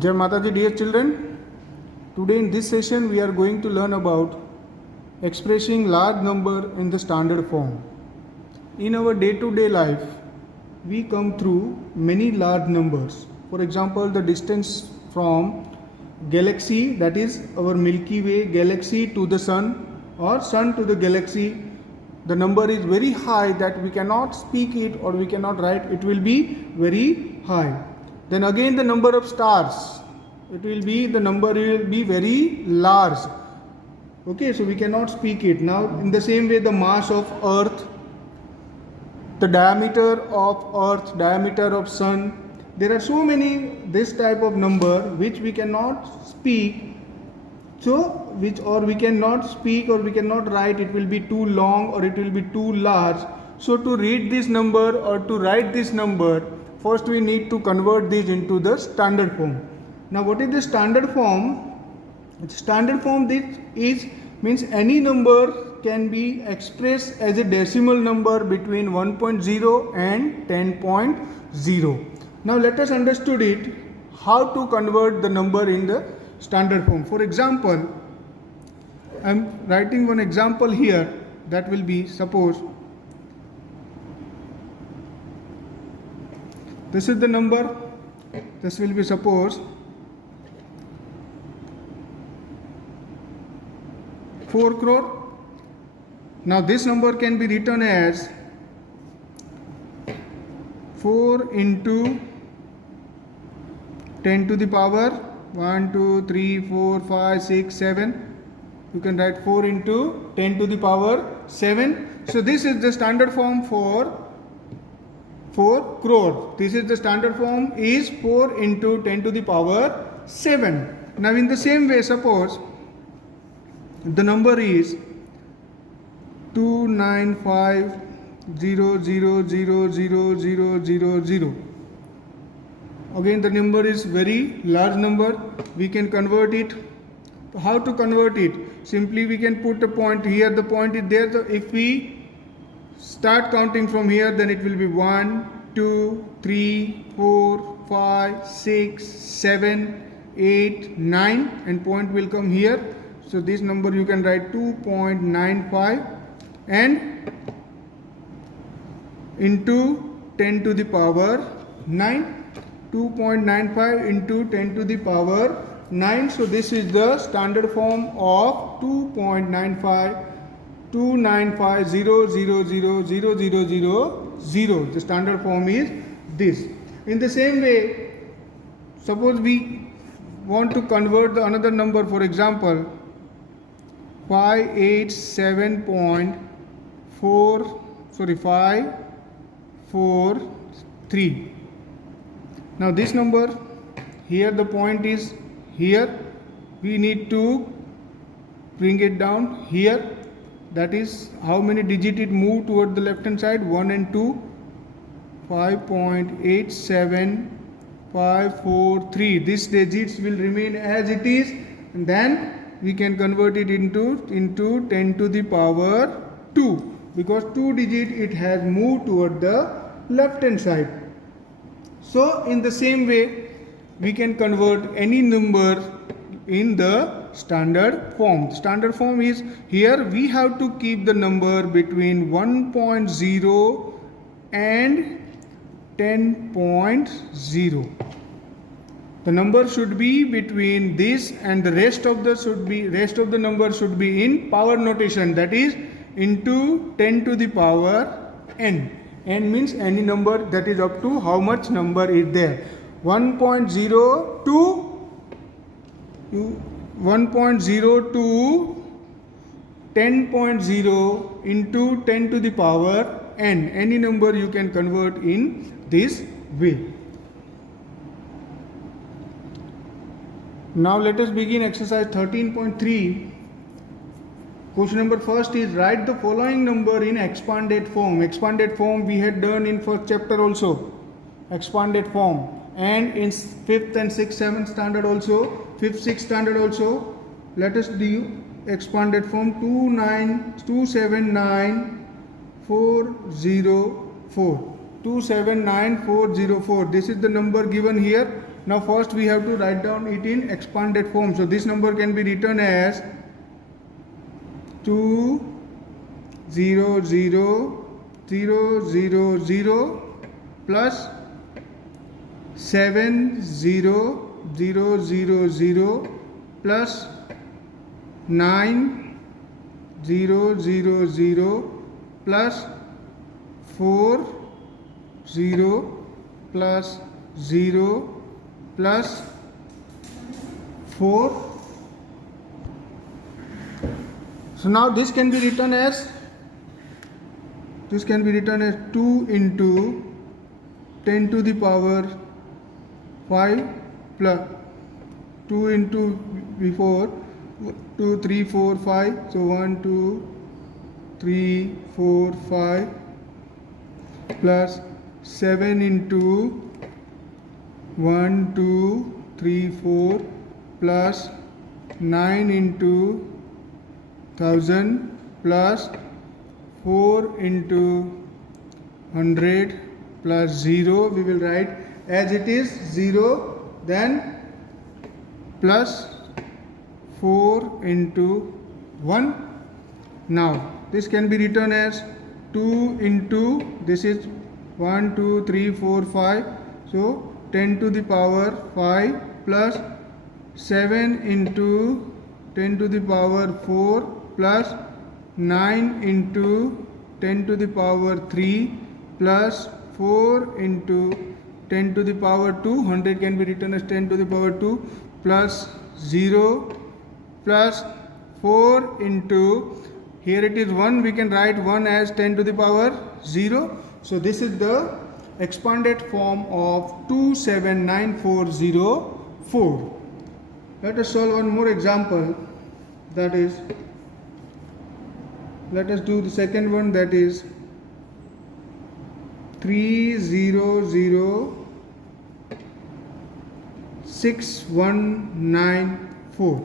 Jai Mataji, dear children. Today in this session we are going to learn about expressing large number in the standard form. In our day-to-day life, we come through many large numbers. For example, the distance from galaxy, that is our Milky Way galaxy, to the sun, or sun to the galaxy, the number is very high that we cannot speak it or we cannot write. It will be very high. Then again the number of stars, the number will be very large. Okay, so we cannot speak it. Now in the same way, the mass of earth, the diameter of earth, diameter of sun, there are so many this type of number which we cannot speak. So we cannot speak or we cannot write. It will be too long or it will be too large. So to read this number or to write this number, first we need to convert this into the standard form. Now what is the standard form? Standard form means any number can be expressed as a decimal number between 1.0 and 10.0. Now let us understood it how to convert the number in the standard form. For example, I am writing one example here, that will be, suppose this is the number, this will be, suppose 4 crore. Now this number can be written as 4 into 10 to the power 1, 2, 3, 4, 5, 6, 7. You can write 4 into 10 to the power 7. So this is the standard form for 4 crore. This is the standard form is 4 into 10 to the power 7. Now in the same way, suppose the number is 295,000,000. Again the number is very large number. We can convert it. How to convert it? Simply we can put a point here. The point is there. So if we start counting from here, then it will be 1, 2, 3, 4, 5, 6, 7, 8, 9, and point will come here. So this number you can write 2.95 and into 10 to the power 9. 2.95 into 10 to the power 9. So this is the standard form of 2.95 295,000,000. The standard form is this. In the same way, suppose we want to convert the another number, for example 543. Now this number, here the point is here, we need to bring it down here. That is how many digit it move toward the left hand side, 1 and 2. 5.87543. These digits will remain as it is, and then we can convert it into 10 to the power 2, because 2 digit it has moved toward the left hand side. So in the same way, we can convert any number in the standard form. The standard form is, here we have to keep the number between 1.0 and 10.0. The number should be between this, and the rest of the number should be in power notation, that is into 10 to the power n. N means any number that is up to how much number is there. 1.0 to 10.0 into 10 to the power n. Any number you can convert in this way. Now let us begin exercise 13.3. Question number first is, write the following number in expanded form. Expanded form we had done in first chapter also. Expanded form, and in 5th and 6th, 7th standard also, 5th, 6th standard also. Let us do expanded form. 279,404. 279,404. This is the number given here. Now first we have to write down it in expanded form. So this number can be written as 200,000 plus 70,000 plus 9,000 plus 40 plus 0 plus 4. So now this can be written as 2 into 10 to the power 5 plus 2 into before 2 3 4 5. So 1 2 3 4 5 plus 7 into 1 2 3 4 plus 9 into 1000 plus 4 into 100 plus 0. We will write as it is 0, then plus 4 into 1. Now this can be written as 2 into, this is 1 2 3 4 5, so 10 to the power 5 plus 7 into 10 to the power 4 plus 9 into 10 to the power 3 plus 4 into 10 to the power 2. 100 can be written as 10 to the power 2 plus 0 plus 4 into, here it is 1, we can write 1 as 10 to the power 0. So this is the expanded form of 279404. Let us solve one more example, that is, let us do the second one, that is 3006194.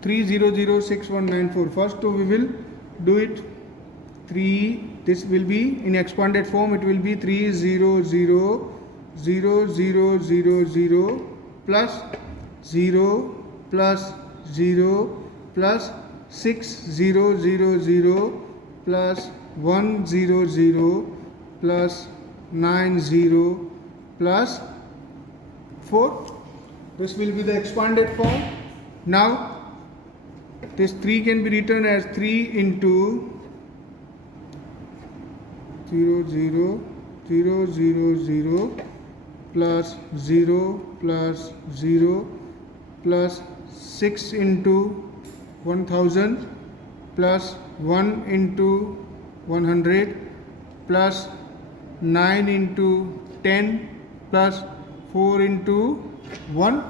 3006194. First we will do it 3, this will be in expanded form, it will be 3000000 plus 0 plus 0 plus 6000 plus 100 plus 90 plus 4. This will be the expanded form. Now this 3 can be written as 3 into 00000 plus 0 plus 0 plus 6 into 1000 plus 1 into 100 plus 9 into 10 plus 4 into 1.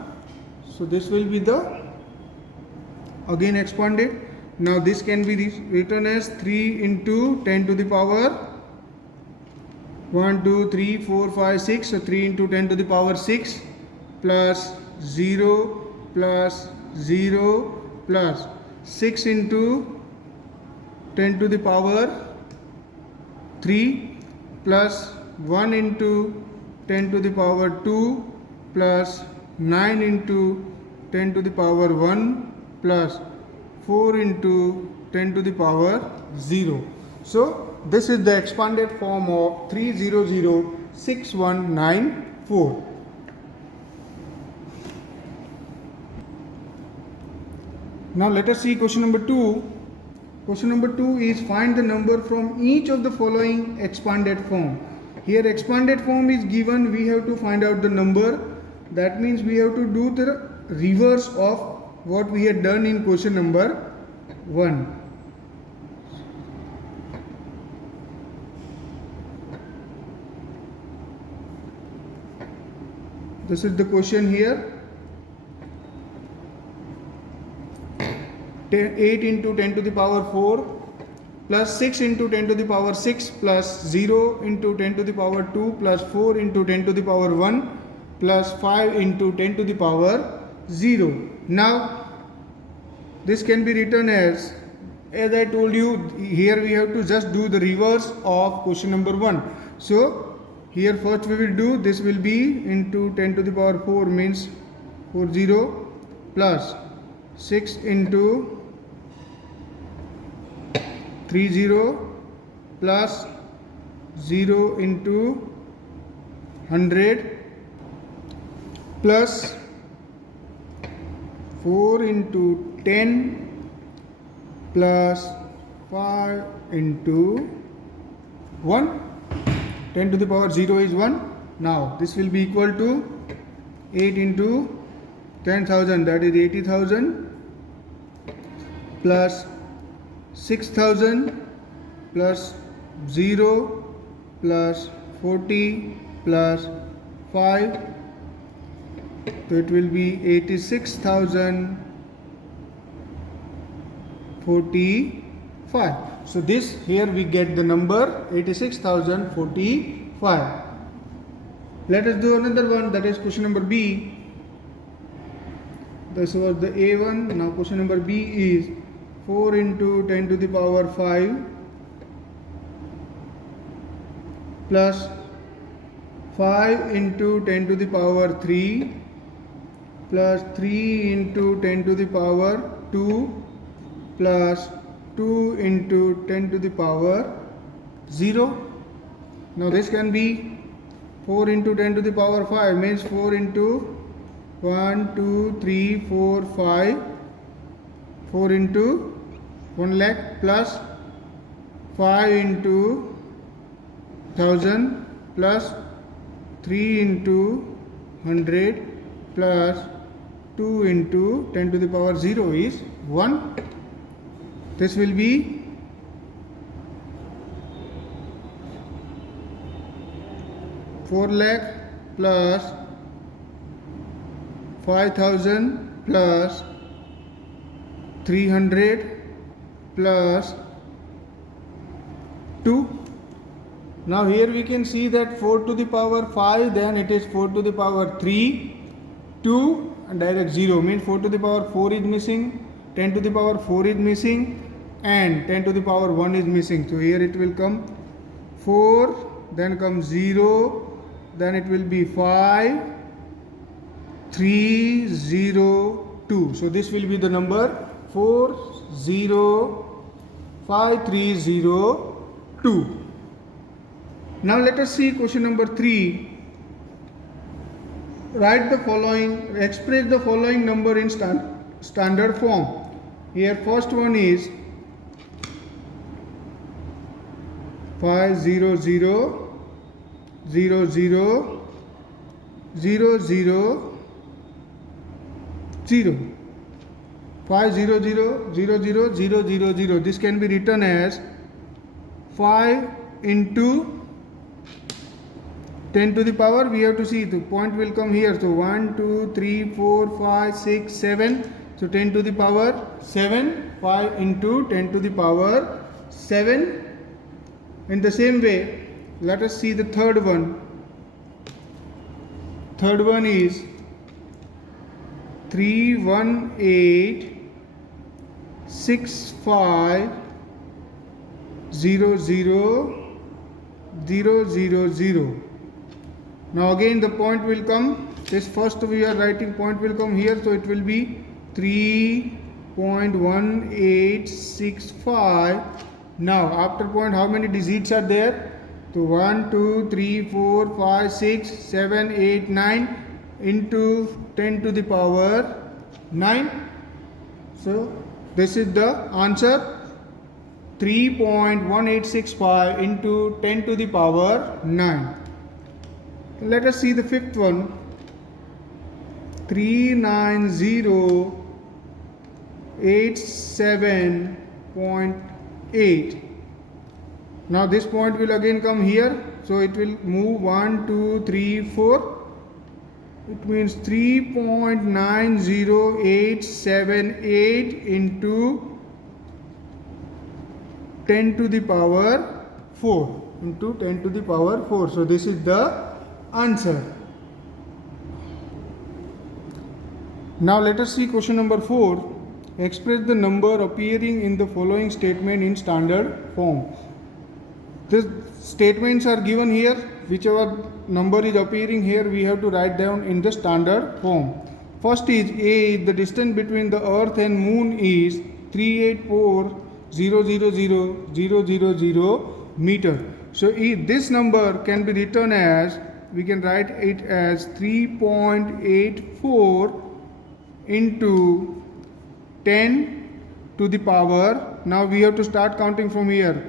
So this will be the again expanded. Now this can be written as 3 into 10 to the power 1 2 3 4 5 6. So 3 into 10 to the power 6 plus 0 plus 0 plus 6 into 10 to the power 3 plus 1 into 10 to the power 2 plus 9 into 10 to the power 1 plus 4 into 10 to the power 0. So this is the expanded form of 3006194. Now let us see question number 2. Question number 2 is find the number from each of the following expanded form. Here expanded form is given, we have to find out the number. That means we have to do the reverse of what we had done in question number 1. This is the question here. 8 into 10 to the power 4 plus 6 into 10 to the power 6 plus 0 into 10 to the power 2 plus 4 into 10 to the power 1 plus 5 into 10 to the power 0. Now this can be written as I told you, here we have to just do the reverse of question number 1. So here first we will do, this will be into 10 to the power 4 means 40 plus 6 into 30 plus 0 into 100 plus 4 into 10 plus 5 into 1. 10 to the power 0 is 1. Now this will be equal to 8 into 10,000, that is 80,000 plus 6,000 plus 0 plus 40 plus 5, so it will be 86,045. So this, here we get the number 86,045. Let us do another one, that is question number B. This was the A1. Now question number B is 4 into 10 to the power 5 plus 5 into 10 to the power 3 plus 3 into 10 to the power 2 plus 2 into 10 to the power 0. Now this can be 4 into 10 to the power 5 means 4 into 1, 2, 3, 4, 5. 4 into 1 lakh plus 5 into 1000 plus 3 into 100 plus 2 into 10 to the power 0 is 1. This will be 4 lakh plus 5,000 plus 300 plus 2. Now here we can see that 4 to the power 5, then it is 4 to the power 3, 2 and direct 0 means 4 to the power 4 is missing, 10 to the power 4 is missing and 10 to the power 1 is missing. So here it will come 4, then comes 0, then it will be 5, 3, 0, 2. So this will be the number 405302. Now let us see question number 3. Write the following, express the following number in standard form. Here first one is 500 00 00 0. 500 00 000. This can be written as 5 into 10 to the power, we have to see the point will come here. So 1, 2, 3, 4, 5, 6, 7. So 10 to the power 7. 5 into 10 to the power 7. In the same way, let us see the third one. Third one is 318650000. Now again the point will come, this first we are writing point will come here, so it will be 3.1865. Now after point how many digits are there? So 1, 2, 3, 4, 5, 6, 7, 8, 9 into 10 to the power 9. So this is the answer, 3.1865 into 10 to the power 9. Let us see the fifth one, 39087.8. Now this point will again come here, so it will move 1, 2, 3, 4. It means 3.90878 into 10 to the power 4 into 10 to the power 4. So this is the answer. Now let us see question number 4. Express the number appearing in the following statement in standard form. The statements are given here. whichever number is appearing here, we have to write down in the standard form. First is A, the distance between the earth and moon is 384,000,000 meter. So this number can be written as, we can write it as 3.84 into 10 to the power. Now we have to start counting from here.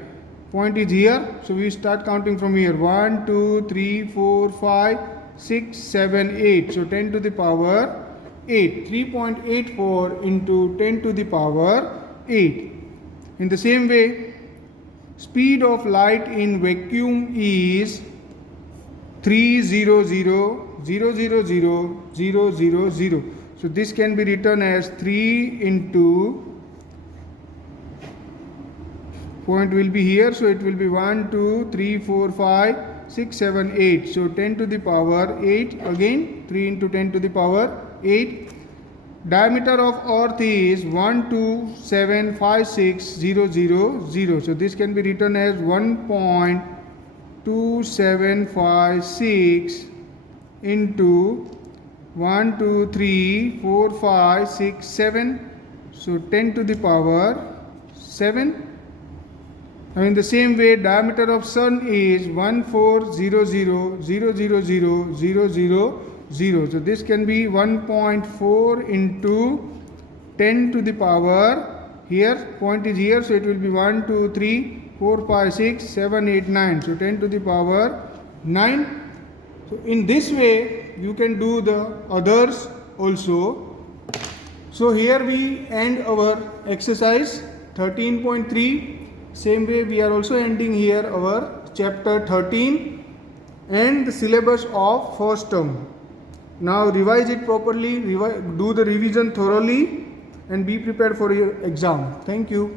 Point is here, so we start counting from here. 1, 2, 3, 4, 5, 6, 7, 8. So 10 to the power 8. 3.84 into 10 to the power 8. In the same way, speed of light in vacuum is 300,000,000. So this can be written as 3 into, point will be here, so it will be 1, 2, 3, 4, 5, 6, 7, 8. So 10 to the power 8, again 3 into 10 to the power 8. Diameter of earth is 12756,000. So this can be written as 1.2756 into 1, 2, 3, 4, 5, 6, 7. So 10 to the power 7. Now in the same way, diameter of sun is 140,000,000. So this can be 1.4 into 10 to the power, here point is here, so it will be 1, 2, 3, 4, 5, 6, 7, 8, 9. So 10 to the power 9. So in this way you can do the others also. So here we end our exercise 13.3. Same way we are also ending here our chapter 13 and the syllabus of first term. Now revise it properly, do the revision thoroughly and be prepared for your exam. Thank you.